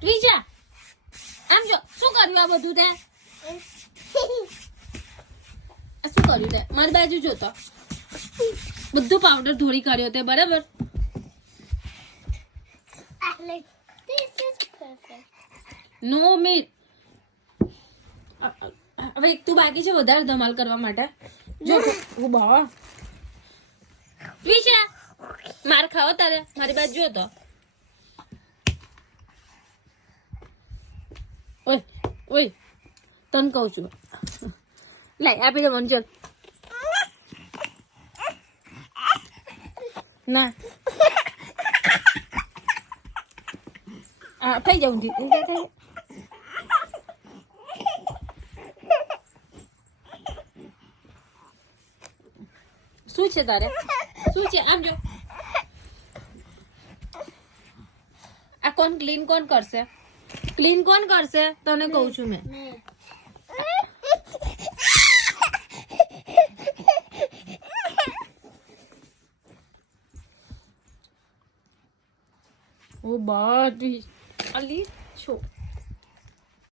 ત્રીજા આમ જો શું કર્યું આ બધું તે શું કર્યું તે મારી બાજુ જોતો બધું પાવડર ધોળી કર્યો તે બરાબર નો મીટ હવે એક તું બાકી છે વધારે ધમાલ કરવા માટે જો હું બાવા વિશા માર ખાઓ તારે મારી બાજુ જો તો ઓય ઓય તન કહું છું લાય આપી દે મને ચલ ના થઈ જાઉં જી શું છે તારે શું છે આમ જો આ કોણ ક્લીન કોણ કરશે ક્લીન કોણ કરશે તને કહું છું મેં ઓ બાટી અલી છો